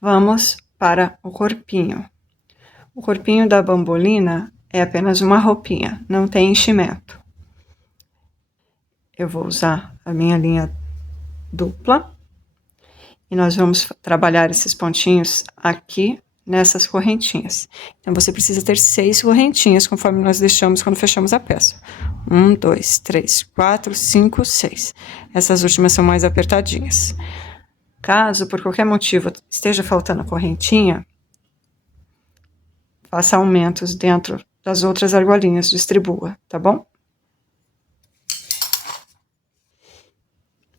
Vamos para o corpinho. O corpinho da bambolina é apenas uma roupinha, não tem enchimento. Eu vou usar a minha linha dupla e nós vamos trabalhar esses pontinhos aqui nessas correntinhas. Então, você precisa ter 6 correntinhas, conforme nós deixamos quando fechamos a peça. 1, 2, 3, 4, 5, 6. Essas últimas são mais apertadinhas. Caso, por qualquer motivo, esteja faltando correntinha, faça aumentos dentro das outras argolinhas, distribua, tá bom?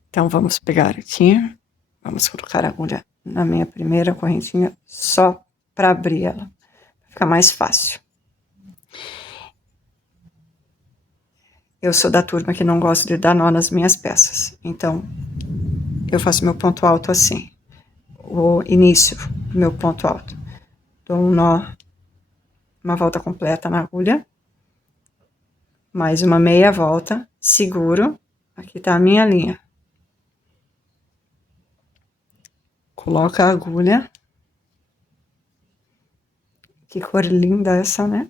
Então, vamos pegar aqui, vamos colocar a agulha na minha primeira correntinha, só para abrir ela, fica mais fácil. Eu sou da turma que não gosta de dar nó nas minhas peças, então eu faço meu ponto alto assim, o início do meu ponto alto. Dou um nó, uma volta completa na agulha, mais uma meia volta, seguro, aqui tá a minha linha. Coloca a agulha. Que cor linda essa, né?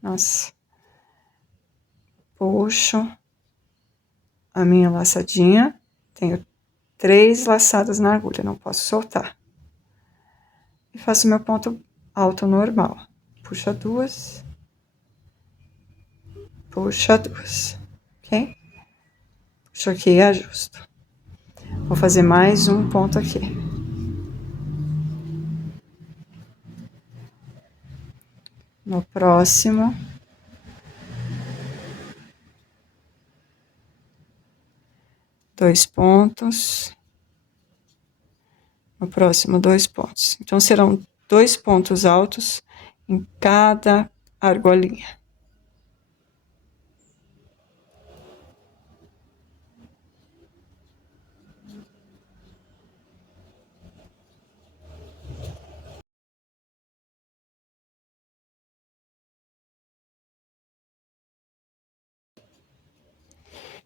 Nossa. Puxo a minha laçadinha. Tenho 3 laçadas na agulha, não posso soltar. E faço meu ponto alto normal. Puxa 2. Puxa 2. Ok? Puxo aqui e ajusto. Vou fazer mais um ponto aqui. No próximo, dois pontos. No próximo, 2 pontos. Então, serão 2 pontos altos em cada argolinha.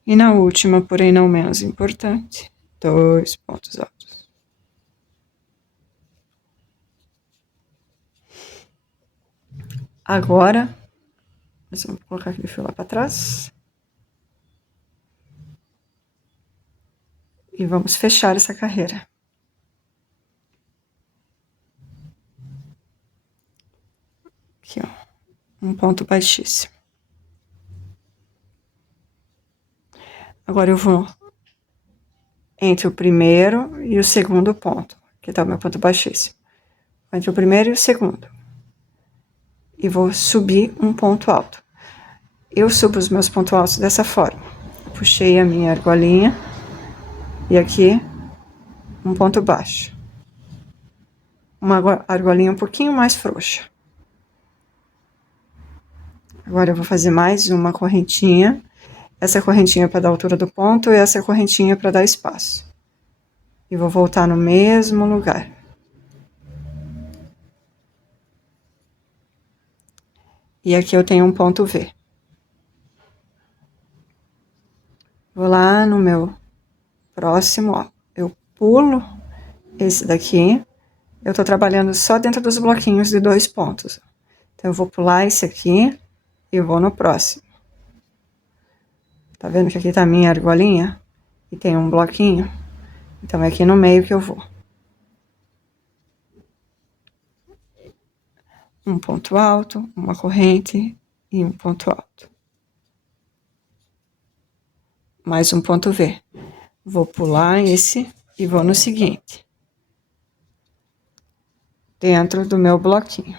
E na última, porém não menos importante, 2 pontos altos. Agora, nós vamos colocar aquele fio lá para trás. E vamos fechar essa carreira. Aqui, ó, um ponto baixíssimo. Agora eu vou entre o primeiro e o segundo ponto, que tá o meu ponto baixíssimo. Entre o primeiro e o segundo. E vou subir um ponto alto. Eu subo os meus pontos altos dessa forma. Puxei a minha argolinha e aqui um ponto baixo. Uma argolinha um pouquinho mais frouxa. Agora eu vou fazer mais uma correntinha. Essa correntinha para dar a altura do ponto e essa correntinha para dar espaço. E vou voltar no mesmo lugar. E aqui eu tenho um ponto V. Vou lá no meu próximo, ó. Eu pulo esse daqui. Eu tô trabalhando só dentro dos bloquinhos de 2 pontos. Então, eu vou pular esse aqui e vou no próximo. Tá vendo que aqui tá a minha argolinha? E tem um bloquinho. Então, é aqui no meio que eu vou. Um ponto alto, uma corrente e um ponto alto. Mais um ponto V. Vou pular esse e vou no seguinte. Dentro do meu bloquinho.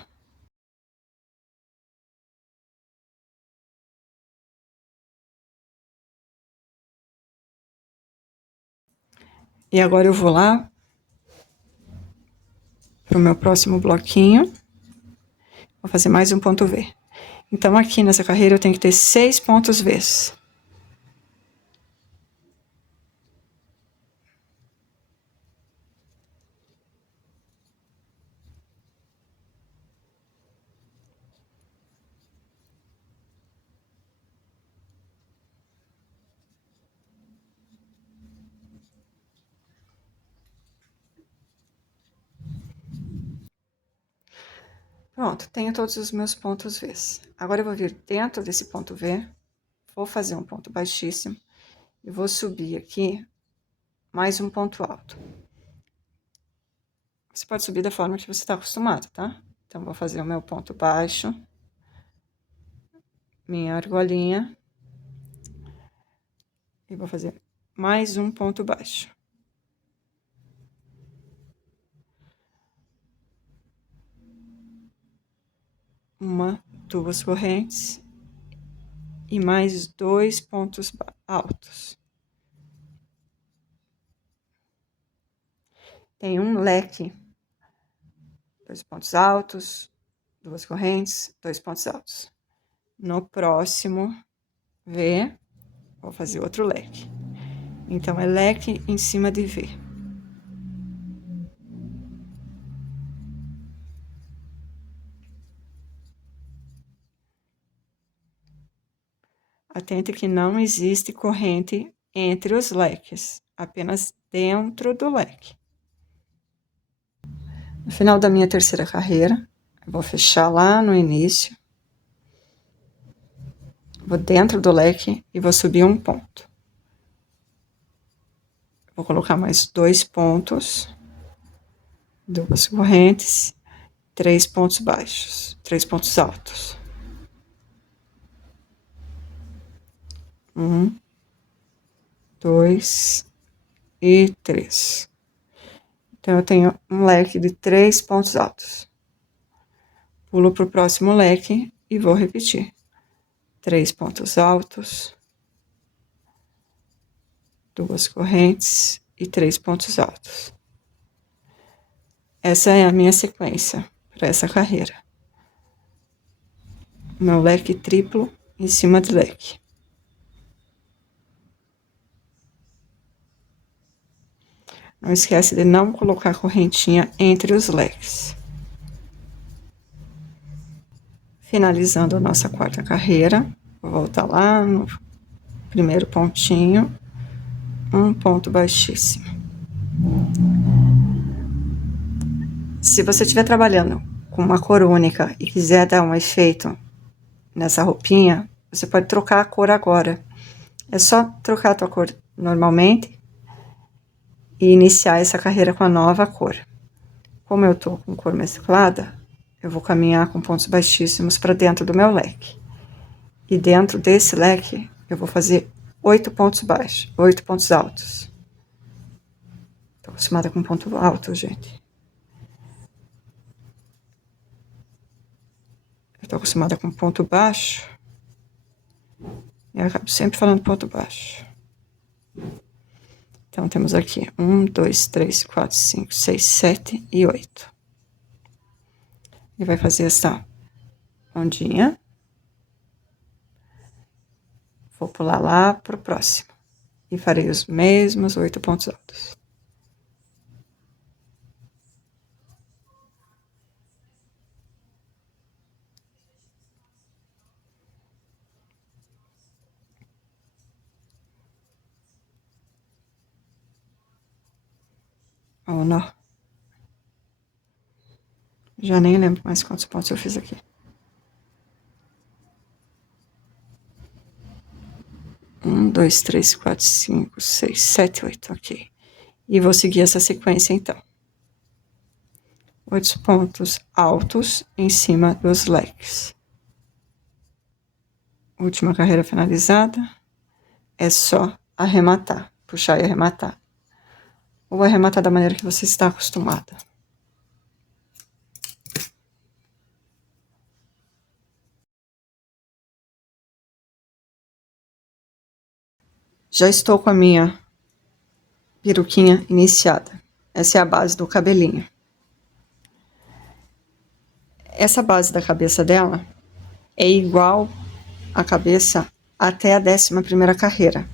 E agora eu vou lá pro meu próximo bloquinho. Vou fazer mais um ponto V. Então, aqui nessa carreira eu tenho que ter 6 pontos Vs. Pronto, tenho todos os meus pontos V. Agora eu vou vir dentro desse ponto V, vou fazer um ponto baixíssimo e vou subir aqui mais um ponto alto. Você pode subir da forma que você está acostumado, tá? Então, vou fazer o meu ponto baixo, minha argolinha, e vou fazer mais um ponto baixo. Uma, duas correntes e mais 2 pontos altos. Tem um leque, 2 pontos altos, 2 correntes, 2 pontos altos. No próximo V, vou fazer outro leque. Então, é leque em cima de V. Atente que não existe corrente entre os leques, apenas dentro do leque. No final da minha terceira carreira, eu vou fechar lá no início, vou dentro do leque e vou subir um ponto. Vou colocar mais 2 pontos, 2 correntes, 3 pontos baixos, 3 pontos altos. 1, 2 e 3. Então, eu tenho um leque de 3 pontos altos. Pulo para o próximo leque e vou repetir. 3 pontos altos, 2 correntes e 3 pontos altos. Essa é a minha sequência para essa carreira. Meu leque triplo em cima de leque. Não esquece de não colocar correntinha entre os leques. Finalizando a nossa quarta carreira, vou voltar lá no primeiro pontinho, um ponto baixíssimo. Se você estiver trabalhando com uma cor única e quiser dar um efeito nessa roupinha, você pode trocar a cor agora. É só trocar a tua cor normalmente e iniciar essa carreira com a nova cor. Como eu tô com cor mesclada, eu vou caminhar com pontos baixíssimos para dentro do meu leque. E dentro desse leque, eu vou fazer 8 pontos baixos, 8 pontos altos. Tô acostumada com ponto alto, gente. Eu tô acostumada com ponto baixo. E eu acabo sempre falando ponto baixo. Então, temos aqui 1, 2, 3, 4, 5, 6, 7 e 8. E vai fazer essa ondinha. Vou pular lá pro próximo. E farei os mesmos 8 pontos altos. Oh, não. Já nem lembro mais quantos pontos eu fiz aqui. 1, 2, 3, 4, 5, 6, 7, 8, ok. E vou seguir essa sequência, então. 8 pontos altos em cima dos leques. Última carreira finalizada. É só arrematar, puxar e arrematar. Ou arrematar da maneira que você está acostumada. Já estou com a minha peruquinha iniciada. Essa é a base do cabelinho. Essa base da cabeça dela é igual à cabeça até a 11ª carreira.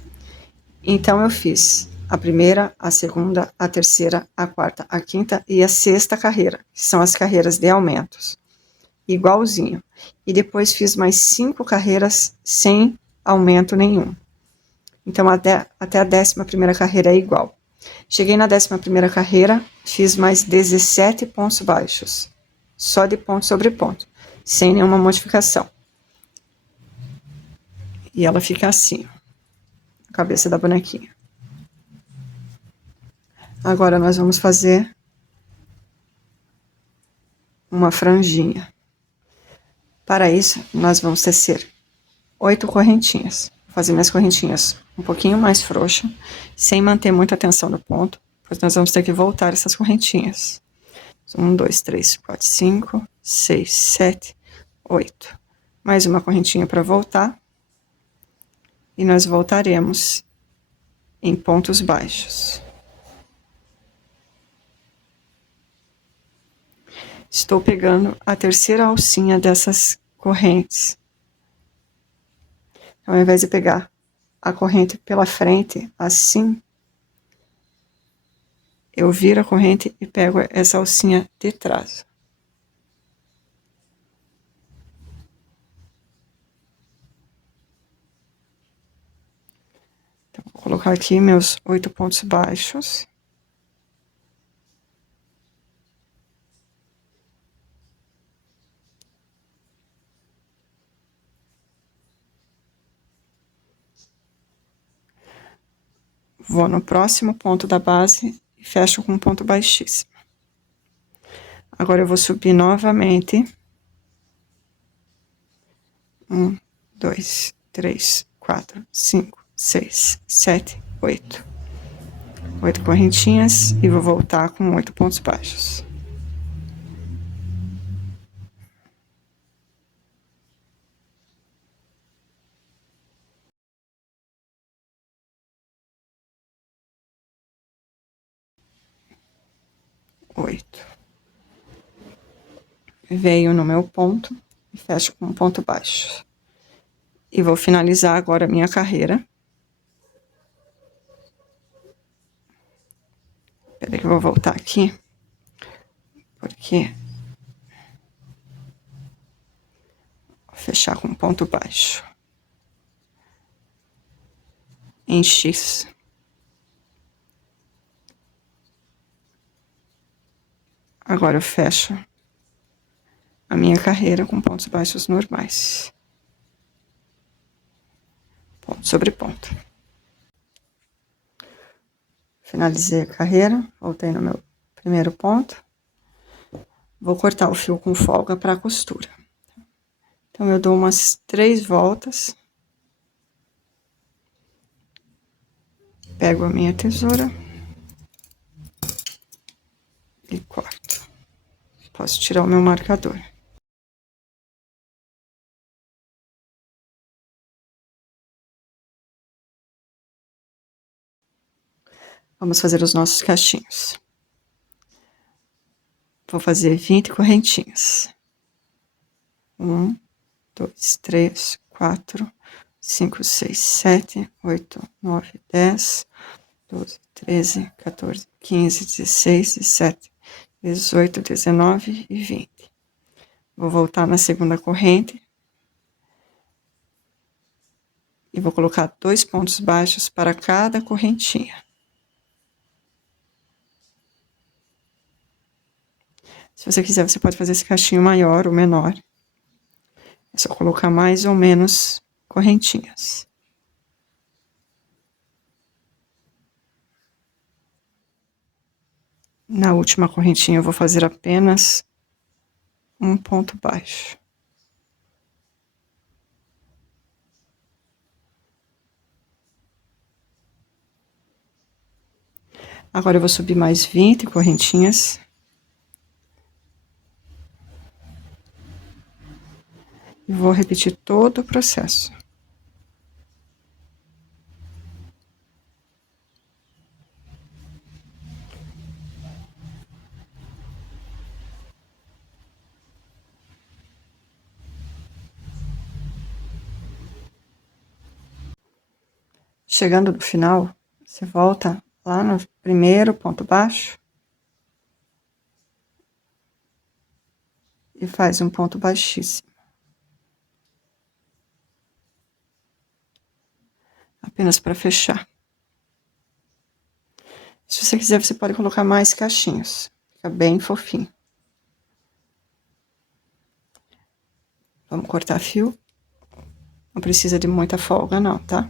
Então, eu fiz a primeira, a segunda, a terceira, a quarta, a quinta e a sexta carreira, que são as carreiras de aumentos. Igualzinho. E depois fiz mais 5 carreiras sem aumento nenhum. Então, até a 11ª carreira é igual. Cheguei na 11ª carreira, fiz mais 17 pontos baixos. Só de ponto sobre ponto. sem nenhuma modificação. E ela fica assim, a cabeça da bonequinha. Agora nós vamos fazer uma franjinha. Para isso, nós vamos tecer 8 correntinhas. Vou fazer minhas correntinhas um pouquinho mais frouxa, sem manter muita tensão no ponto, pois nós vamos ter que voltar essas correntinhas. 1, 2, 3, 4, 5, 6, 7, 8. Mais uma correntinha para voltar. E nós voltaremos em pontos baixos. Estou pegando a terceira alcinha dessas correntes. Então, ao invés de pegar a corrente pela frente, assim, eu viro a corrente e pego essa alcinha de trás. Então, vou colocar aqui meus 8 pontos baixos. Vou no próximo ponto da base e fecho com um ponto baixíssimo. Agora eu vou subir novamente. 1, 2, 3, 4, 5, 6, 7, 8. 8 correntinhas e vou voltar com 8 pontos baixos. Oito. Venho no meu ponto e fecho com um ponto baixo. E vou finalizar agora a minha carreira. Espera que eu vou voltar aqui, porque vou fechar com um ponto baixo. Em X. Agora eu fecho a minha carreira com pontos baixos normais. Ponto sobre ponto. Finalizei a carreira, voltei no meu primeiro ponto. Vou cortar o fio com folga para a costura. Então, eu dou umas 3 voltas. Pego a minha tesoura e corto. Posso tirar o meu marcador. Vamos fazer os nossos cachinhos. Vou fazer 20 correntinhas. 1, 2, 3, 4, 5, 6, 7, 8, 9, 10, 12, 13, 14, 15, 16, 17, 18, 19 e 20. Vou voltar na segunda corrente. E vou colocar 2 pontos baixos para cada correntinha. Se você quiser, você pode fazer esse cachinho maior ou menor. É só colocar mais ou menos correntinhas. Na última correntinha, eu vou fazer apenas um ponto baixo. Agora, eu vou subir mais 20 correntinhas. E vou repetir todo o processo. Chegando no final, você volta lá no primeiro ponto baixo. E faz um ponto baixíssimo. Apenas para fechar. Se você quiser, você pode colocar mais cachinhos. Fica bem fofinho. Vamos cortar fio. Não precisa de muita folga, não, tá?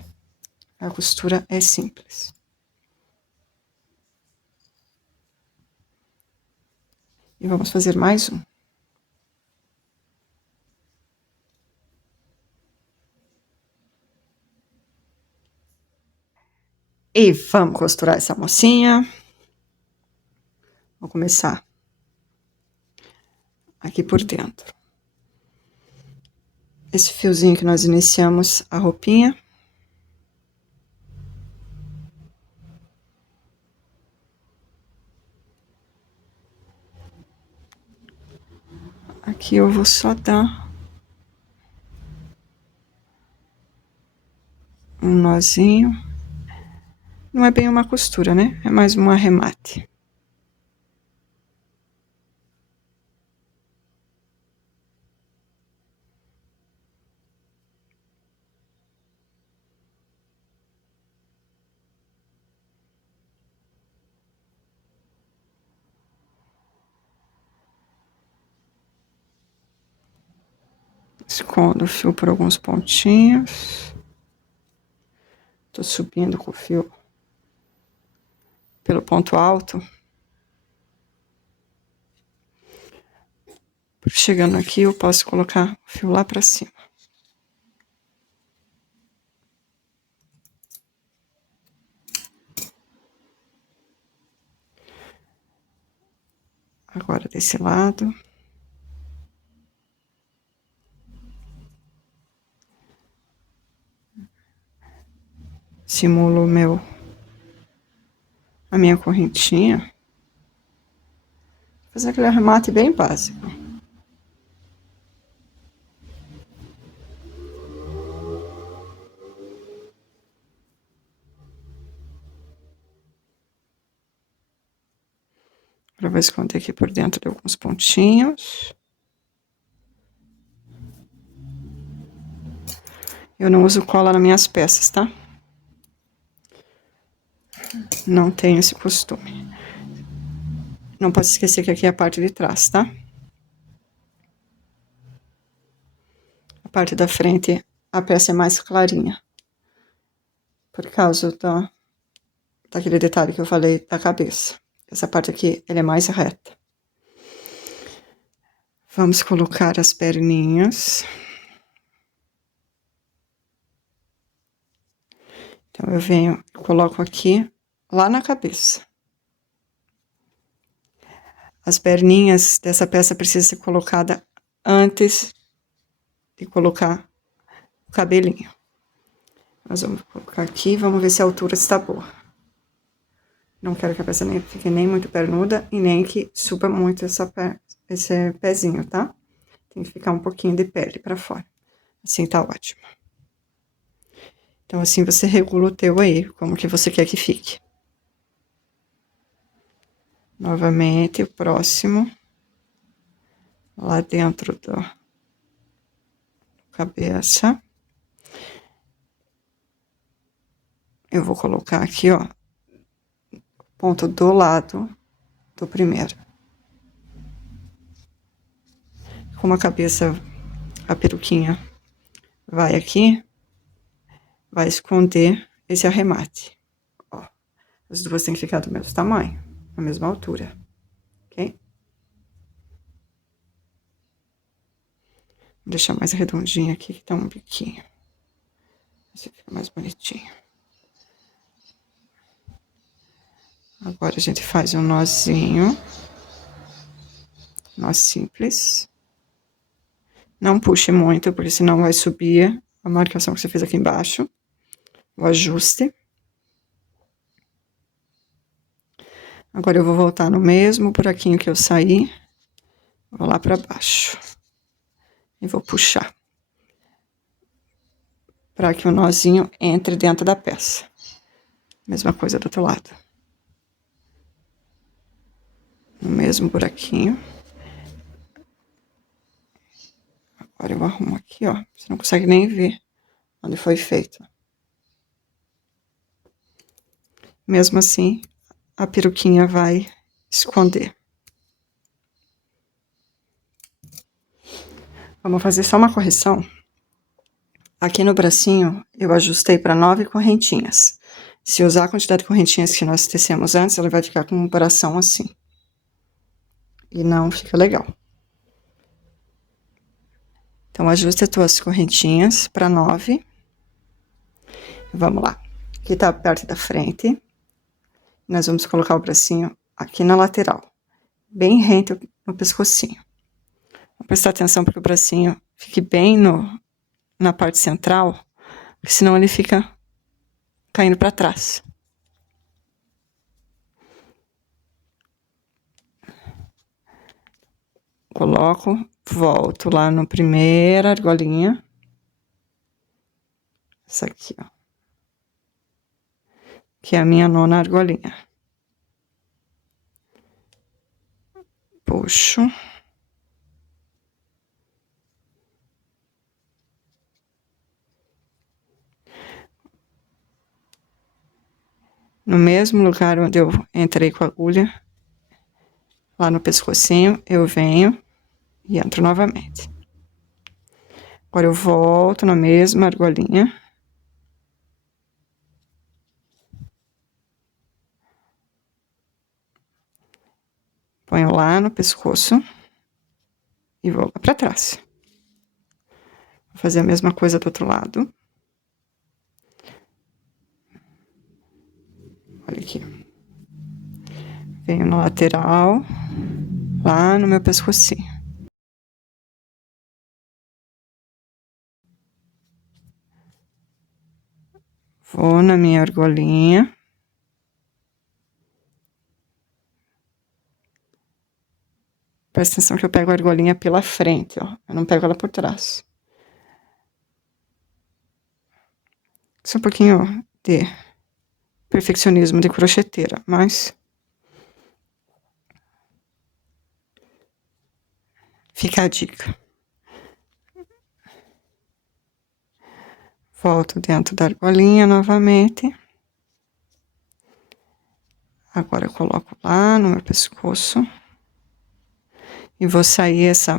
A costura é simples. E vamos fazer mais um. E vamos costurar essa mocinha. Vou começar aqui por dentro. Esse fiozinho que nós iniciamos a roupinha. Aqui eu vou só dar um nozinho. Não é bem uma costura, né? É mais um arremate. Escondo o fio por alguns pontinhos. Tô subindo com o fio pelo ponto alto. Chegando aqui, eu posso colocar o fio lá pra cima. Agora desse lado. Simulo a minha correntinha. Fazer aquele arremate bem básico. Agora vou esconder aqui por dentro de alguns pontinhos. Eu não uso cola nas minhas peças, tá? Não tenho esse costume. Não pode esquecer que aqui é a parte de trás, tá? A parte da frente, a peça é mais clarinha. Por causa daquele detalhe que eu falei da cabeça. Essa parte aqui, ela é mais reta. Vamos colocar as perninhas. Então, eu venho, coloco aqui, lá na cabeça. As perninhas dessa peça precisam ser colocadas antes de colocar o cabelinho. Nós vamos colocar aqui, vamos ver se a altura está boa. Não quero que a peça fique nem muito pernuda e nem que suba muito esse pezinho, tá? Tem que ficar um pouquinho de pele pra fora. Assim tá ótimo. Então, assim você regula o teu aí, como que você quer que fique. Novamente, o próximo. Lá dentro da cabeça. Eu vou colocar aqui, ó, ponto do lado do primeiro. Como a cabeça, a peruquinha vai aqui, vai esconder esse arremate. Ó, as duas têm que ficar do mesmo tamanho, na mesma altura, ok? Vou deixar mais redondinho aqui, que tá um biquinho. Assim fica mais bonitinho. Agora a gente faz um nozinho. Nó simples. Não puxe muito, porque senão vai subir a marcação que você fez aqui embaixo. O ajuste. Agora eu vou voltar no mesmo buraquinho que eu saí. Vou lá pra baixo. E vou puxar. Para que o nozinho entre dentro da peça. Mesma coisa do outro lado. No mesmo buraquinho. Agora eu arrumo aqui, ó. Você não consegue nem ver onde foi feito. Mesmo assim, a peruquinha vai esconder. Vamos fazer só uma correção. Aqui no bracinho, eu ajustei para 9 correntinhas. Se usar a quantidade de correntinhas que nós tecemos antes, ela vai ficar com um bração assim. E não fica legal. Então, ajuste as tuas correntinhas para 9. Vamos lá. Aqui tá a parte da frente. Nós vamos colocar o bracinho aqui na lateral, bem rente no pescocinho. Vou prestar atenção para que o bracinho fique bem na parte central, porque senão ele fica caindo para trás. Coloco, volto lá na primeira argolinha. Essa aqui, ó. Que é a minha 9ª argolinha. Puxo. No mesmo lugar onde eu entrei com a agulha, lá no pescocinho, eu venho e entro novamente. Agora eu volto na mesma argolinha. Ponho lá no pescoço e vou lá pra trás. Vou fazer a mesma coisa do outro lado. Olha aqui. Venho na lateral, lá no meu pescocinho. Vou na minha argolinha. Presta atenção que eu pego a argolinha pela frente, ó. Eu não pego ela por trás. Isso é um pouquinho de perfeccionismo de crocheteira, mas fica a dica. Volto dentro da argolinha novamente. Agora eu coloco lá no meu pescoço. E vou sair esse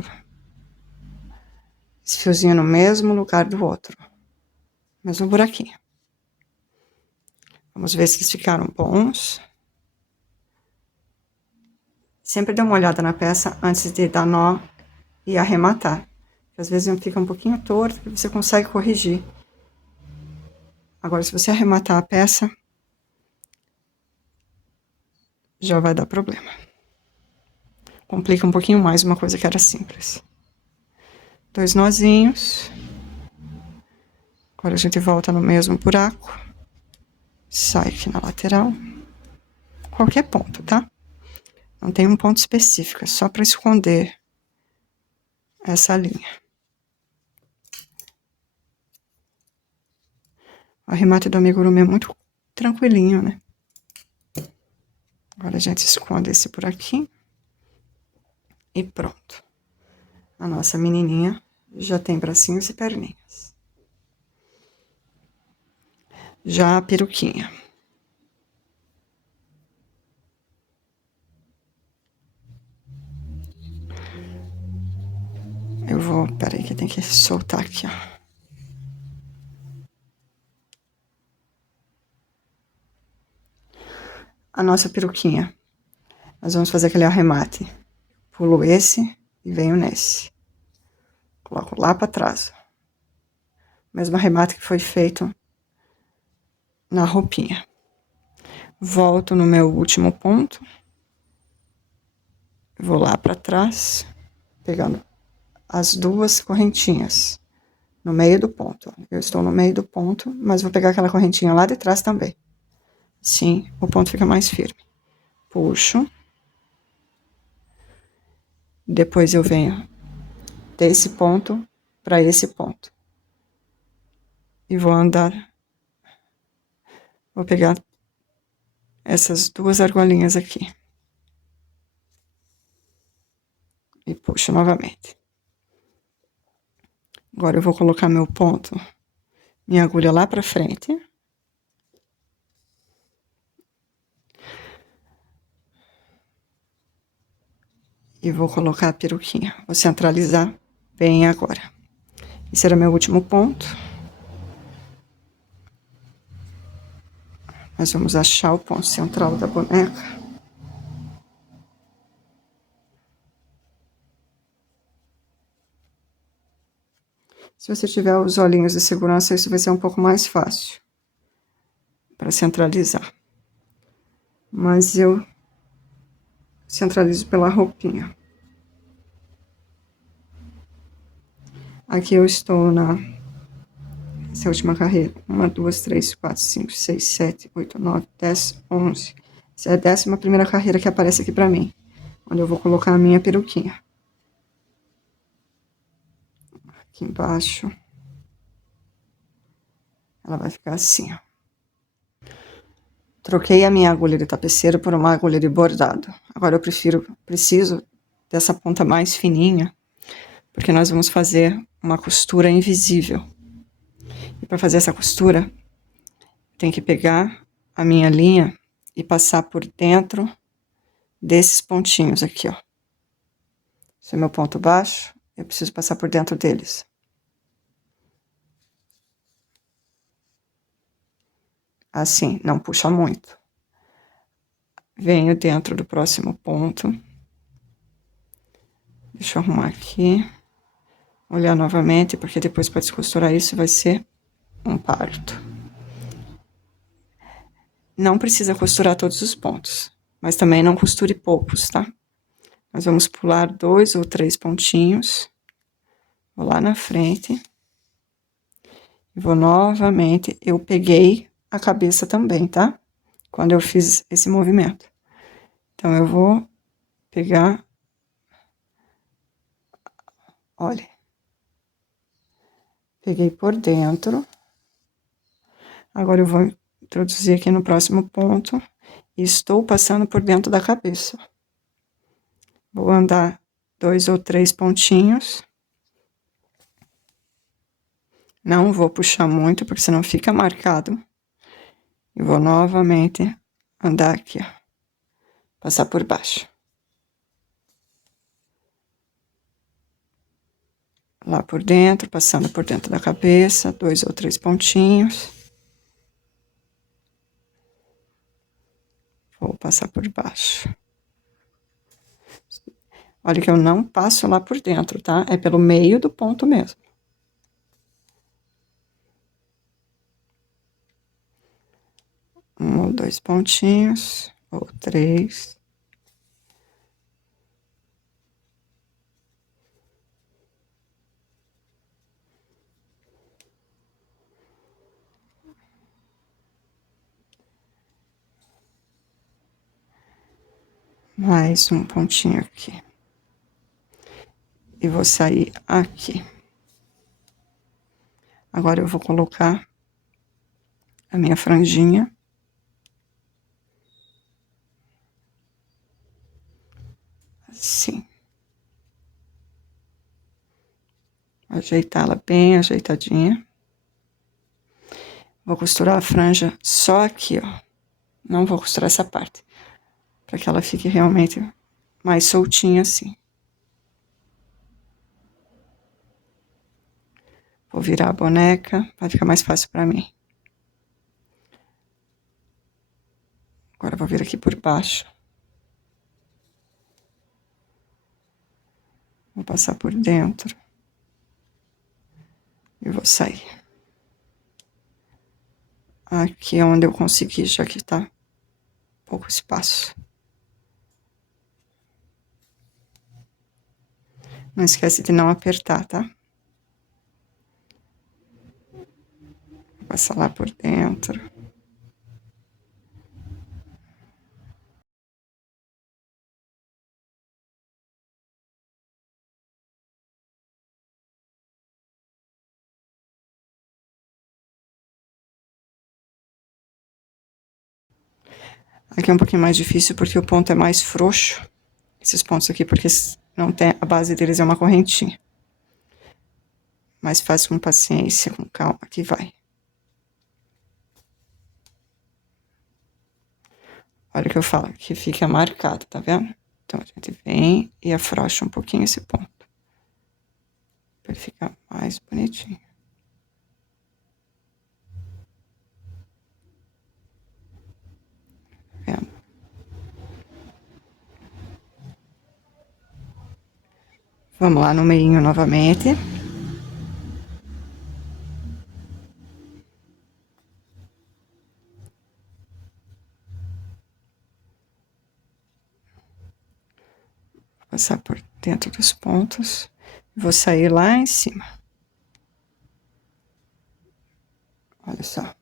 fiozinho no mesmo lugar do outro. Mesmo buraquinho. Vamos ver se eles ficaram bons. Sempre dê uma olhada na peça antes de dar nó e arrematar. Às vezes fica um pouquinho torto e você consegue corrigir. Agora, se você arrematar a peça, já vai dar problema. Complica um pouquinho mais uma coisa que era simples. 2 nozinhos. Agora a gente volta no mesmo buraco. Sai aqui na lateral. Qualquer ponto, tá? Não tem um ponto específico, é só para esconder essa linha. O arremate do amigurumi é muito tranquilinho, né? Agora a gente esconde esse por aqui. E pronto. A nossa menininha já tem bracinhos e perninhas. Já a peruquinha. Eu vou... Peraí que tem que soltar aqui, ó. A nossa peruquinha. Nós vamos fazer aquele arremate. Pulo esse e venho nesse. Coloco lá pra trás. Mesmo arremate que foi feito na roupinha. Volto no meu último ponto. Vou lá pra trás, pegando as 2 correntinhas no meio do ponto. Eu estou no meio do ponto, mas vou pegar aquela correntinha lá de trás também. Sim, o ponto fica mais firme. Puxo. Depois eu venho desse ponto para esse ponto. E vou andar. Vou pegar essas 2 argolinhas aqui. E puxo novamente. Agora eu vou colocar meu ponto, minha agulha lá pra frente. E vou colocar a peruquinha. Vou centralizar bem agora. Esse era meu último ponto. Nós vamos achar o ponto central da boneca. Se você tiver os olhinhos de segurança, isso vai ser um pouco mais fácil para centralizar. Mas eu centralizo pela roupinha. Aqui eu estou nessa última carreira. 1, 2, 3, 4, 5, 6, 7, 8, 9, 10, 11. Essa é a 11ª carreira que aparece aqui para mim, onde eu vou colocar a minha peruquinha. Aqui embaixo. Ela vai ficar assim, ó. Troquei a minha agulha de tapeceiro por uma agulha de bordado. Agora eu preciso dessa ponta mais fininha, porque nós vamos fazer uma costura invisível. E para fazer essa costura, tem que pegar a minha linha e passar por dentro desses pontinhos aqui, ó. Esse é meu ponto baixo, eu preciso passar por dentro deles. Assim, não puxa muito. Venho dentro do próximo ponto. Deixa eu arrumar aqui. Olhar novamente, porque depois para descosturar isso vai ser um parto. Não precisa costurar todos os pontos, mas também não costure poucos, tá? Nós vamos pular 2 ou 3 pontinhos. Vou lá na frente. Vou novamente, eu peguei a cabeça também, tá? Quando eu fiz esse movimento. Então, eu vou pegar, olha, peguei por dentro. Agora, eu vou introduzir aqui no próximo ponto e estou passando por dentro da cabeça. Vou andar 2 ou 3 pontinhos. Não vou puxar muito, porque senão fica marcado. E vou novamente andar aqui, ó. Passar por baixo. Lá por dentro, passando por dentro da cabeça, 2 ou 3 pontinhos. Vou passar por baixo. Olha que eu não passo lá por dentro, tá? É pelo meio do ponto mesmo. Um ou 2 pontinhos, ou 3. Mais um pontinho aqui. E vou sair aqui. Agora eu vou colocar a minha franjinha. Assim. Ajeitá-la bem ajeitadinha. Vou costurar a franja só aqui, ó. Não vou costurar essa parte. Para que ela fique realmente mais soltinha assim. Vou virar a boneca, vai ficar mais fácil para mim. Agora vou vir aqui por baixo. Vou passar por dentro. E vou sair. Aqui é onde eu consegui, já que tá pouco espaço. Não esquece de não apertar, tá? Vou passar lá por dentro. Aqui é um pouquinho mais difícil porque o ponto é mais frouxo. Esses pontos aqui, porque não tem, a base deles é uma correntinha. Mas faz com paciência, com calma, que vai. Olha o que eu falo, que fica marcado, tá vendo? Então, a gente vem e afrouxa um pouquinho esse ponto. ele ficar mais bonitinho. Vendo? Vamos lá no meinho novamente. Passar por dentro dos pontos. Vou sair lá em cima. Olha só.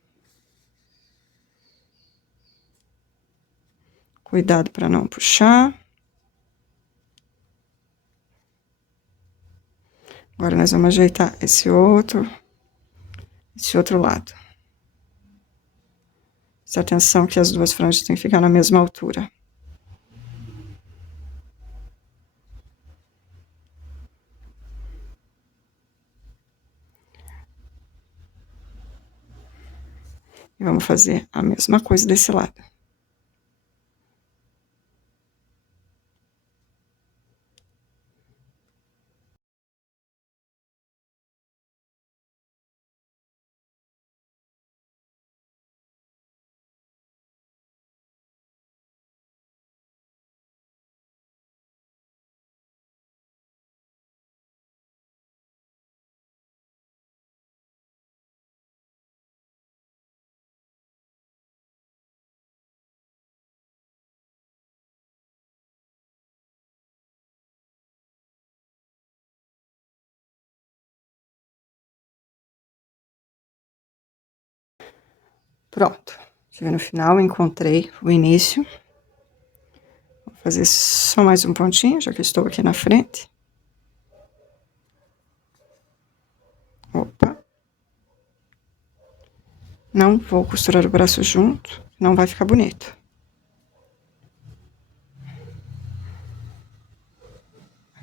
Cuidado para não puxar. Agora nós vamos ajeitar esse outro lado. Presta atenção que as duas franjas têm que ficar na mesma altura. E vamos fazer a mesma coisa desse lado. Pronto. Cheguei no final, encontrei o início. Vou fazer só mais um pontinho, já que estou aqui na frente. Opa. Não vou costurar o braço junto, não vai ficar bonito.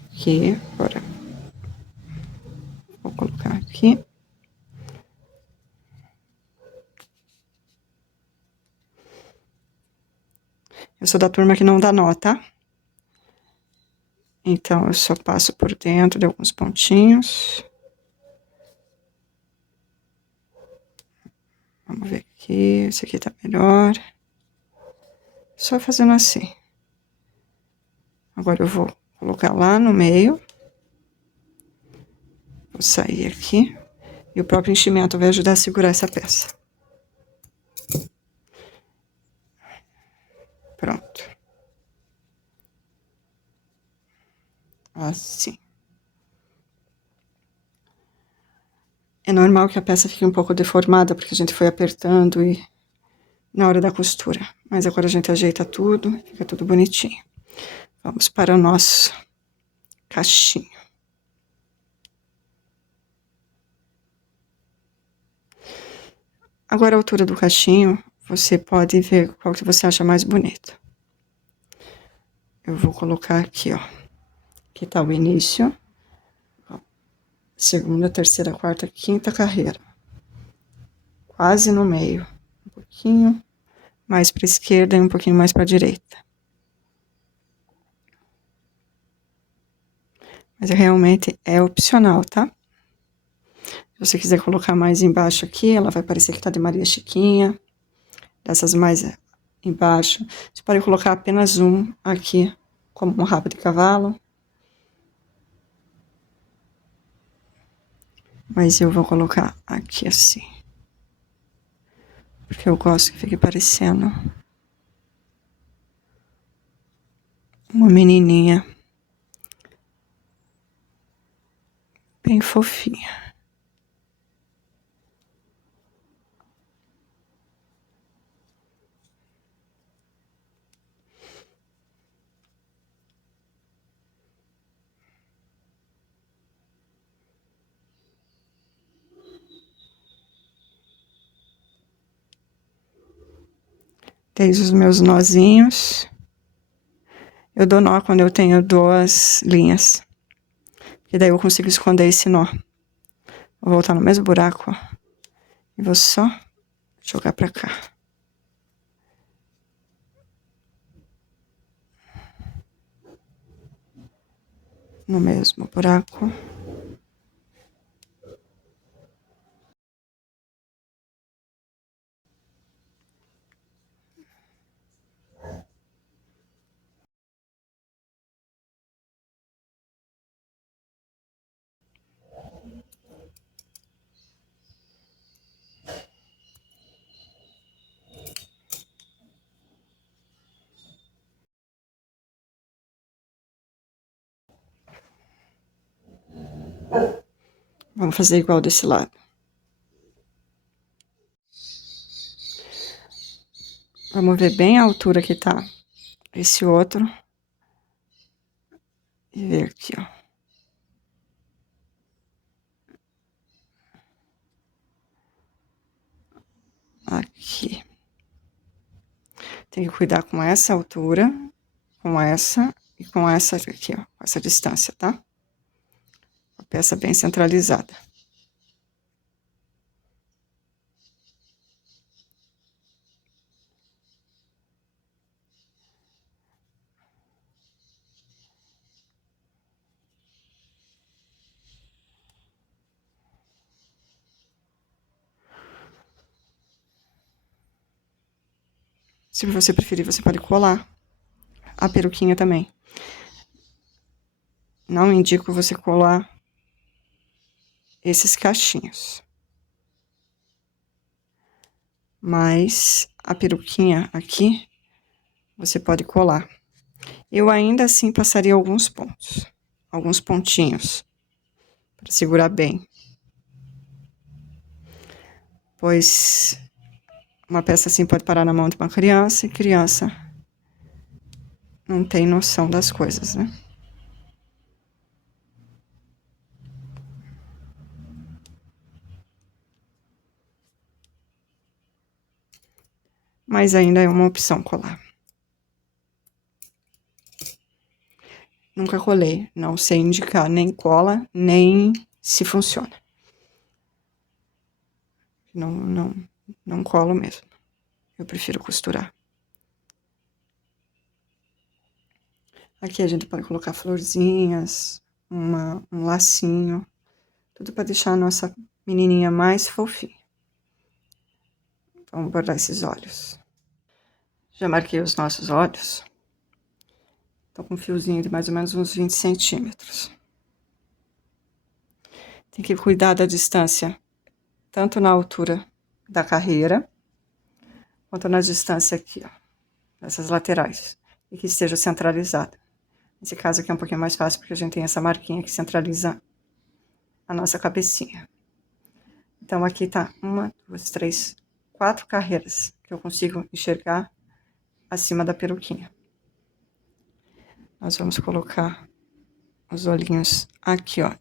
Aqui, agora. Vou colocar aqui. Eu sou da turma que não dá nó, tá? Então, eu só passo por dentro de alguns pontinhos. Vamos ver aqui, esse aqui tá melhor. Só fazendo assim. Agora eu vou colocar lá no meio. Vou sair aqui. E o próprio enchimento vai ajudar a segurar essa peça. Pronto. Assim. É normal que a peça fique um pouco deformada, porque a gente foi apertando e na hora da costura. Mas agora a gente ajeita tudo, fica tudo bonitinho. Vamos para o nosso cachinho. Agora a altura do cachinho, você pode ver qual que você acha mais bonito. Eu vou colocar aqui, ó. Aqui tá o início. Ó, segunda, terceira, quarta, quinta carreira. Quase no meio. Um pouquinho mais para a esquerda e um pouquinho mais para a direita. Mas realmente é opcional, tá? Se você quiser colocar mais embaixo aqui, ela vai parecer que tá de Maria Chiquinha. Dessas mais embaixo. Você pode colocar apenas um aqui, como um rabo de cavalo. Mas eu vou colocar aqui assim. Porque eu gosto que fique parecendo uma menininha. Bem fofinha. Desde os meus nozinhos. Eu dou nó quando eu tenho duas linhas. E daí eu consigo esconder esse nó. Vou voltar no mesmo buraco, ó. E vou só jogar pra cá. No mesmo buraco. Vamos fazer igual desse lado. Vamos ver bem a altura que tá esse outro. E ver aqui, ó. Aqui. Tem que cuidar com essa altura, com essa e com essa aqui, ó. Com essa distância, tá? A peça bem centralizada. Se você preferir, você pode colar a peruquinha também. Não indico você colar esses cachinhos. Mas a peruquinha aqui, você pode colar. Eu ainda assim passaria alguns pontos, alguns pontinhos, para segurar bem. Pois uma peça assim pode parar na mão de uma criança e criança não tem noção das coisas, né? Mas ainda é uma opção colar. Nunca colei, não sei indicar nem cola, nem se funciona. Não colo mesmo. Eu prefiro costurar. Aqui a gente pode colocar florzinhas, um lacinho, tudo para deixar a nossa menininha mais fofinha. Vamos bordar esses olhos. Já marquei os nossos olhos. Tô com um fiozinho de mais ou menos uns 20 centímetros. Tem que cuidar da distância, tanto na altura da carreira, quanto na distância aqui, ó, nessas laterais, e que esteja centralizada. Nesse caso aqui é um pouquinho mais fácil, porque a gente tem essa marquinha que centraliza a nossa cabecinha. Então, aqui tá 1, 2, 3, 4 carreiras que eu consigo enxergar acima da peruquinha. Nós vamos colocar os olhinhos aqui, ó,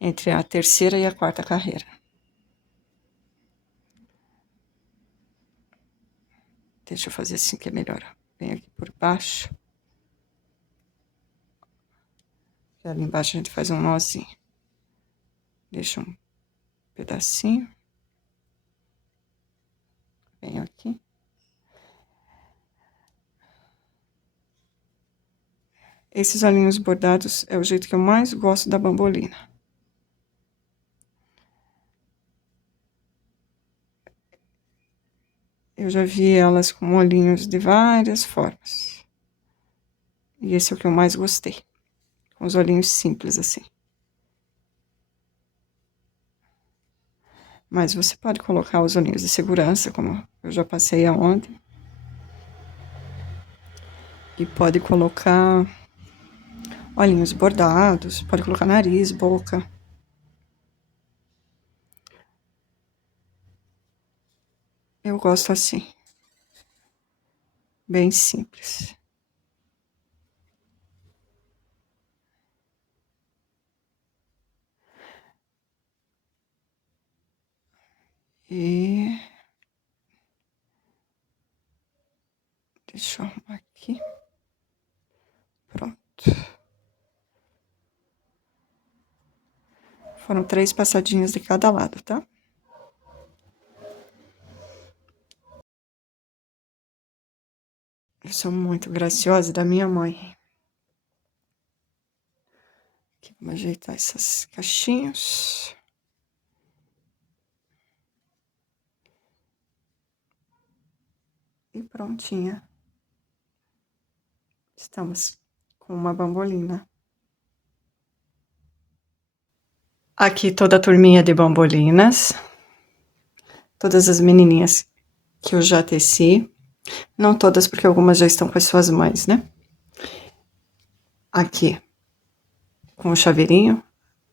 entre a terceira e a quarta carreira. Deixa eu fazer assim que é melhor. Vem aqui por baixo. E ali embaixo a gente faz um nozinho. Deixa um pedacinho. Venho aqui. Esses olhinhos bordados é o jeito que eu mais gosto da bambolina. Eu já vi elas com olhinhos de várias formas. E esse é o que eu mais gostei. Com os olhinhos simples assim. Mas você pode colocar os olhinhos de segurança, como eu já passei aonde. E pode colocar olhinhos bordados, pode colocar nariz, boca. Eu gosto assim. Bem simples. E deixa eu arrumar aqui. Pronto. Foram 3 passadinhas de cada lado, tá? Eu sou muito graciosa da minha mãe. Aqui, vamos ajeitar esses cachinhos. E prontinha. Estamos com uma bambolina. Aqui toda a turminha de bambolinas. Todas as menininhas que eu já teci. Não todas, porque algumas já estão com as suas mães, né? Aqui, com o chaveirinho.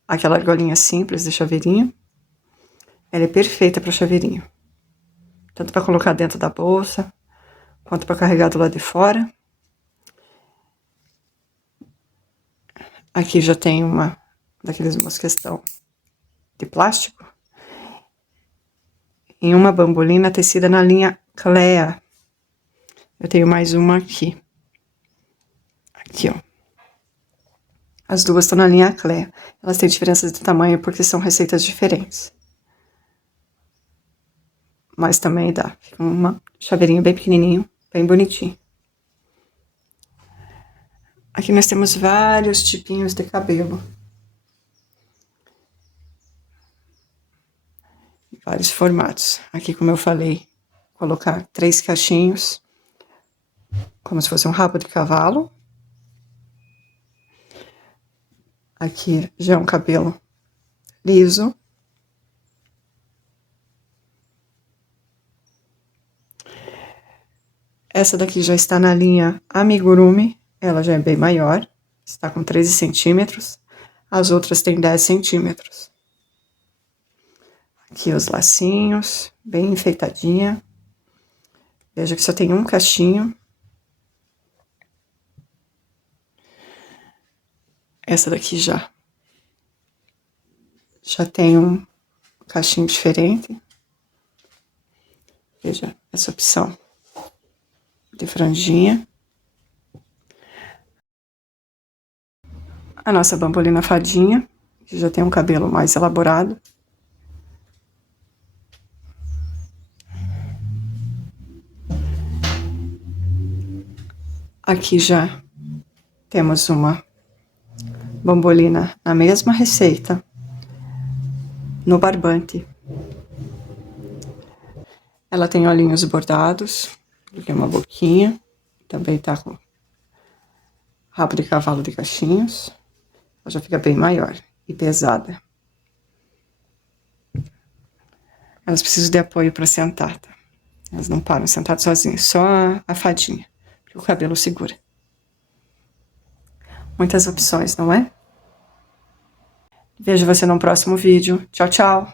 aquela argolinha simples de chaveirinho. Ela é perfeita para chaveirinho. Tanto para colocar dentro da bolsa, quanto para carregar do lado de fora. Aqui já tem uma daqueles mosquetão de plástico. Em uma bambolina tecida na linha Clea. Eu tenho mais uma aqui. Aqui, ó. As duas estão na linha Clea. Elas têm diferenças de tamanho porque são receitas diferentes. Mas também dá. Fica um chaveirinho bem pequenininho, bem bonitinho. Aqui nós temos vários tipinhos de cabelo. Vários formatos. Aqui, como eu falei, colocar 3 cachinhos, como se fosse um rabo de cavalo. Aqui já é um cabelo liso. Essa daqui já está na linha Amigurumi, ela já é bem maior, está com 13 centímetros. As outras têm 10 centímetros. Aqui os lacinhos, bem enfeitadinha. Veja que só tem um cachinho. Essa daqui já tem um cachinho diferente. Veja essa opção de franjinha. A nossa bambolina fadinha, que já tem um cabelo mais elaborado. Aqui já temos uma bambolina na mesma receita, no barbante. Ela tem olhinhos bordados, aqui uma boquinha, também tá com rabo de cavalo de cachinhos. Ela já fica bem maior e pesada. Elas precisam de apoio para sentar, tá? Elas não param sentadas sozinhas, só a fadinha, que o cabelo segura. Muitas opções, não é? Vejo você no próximo vídeo. Tchau, tchau!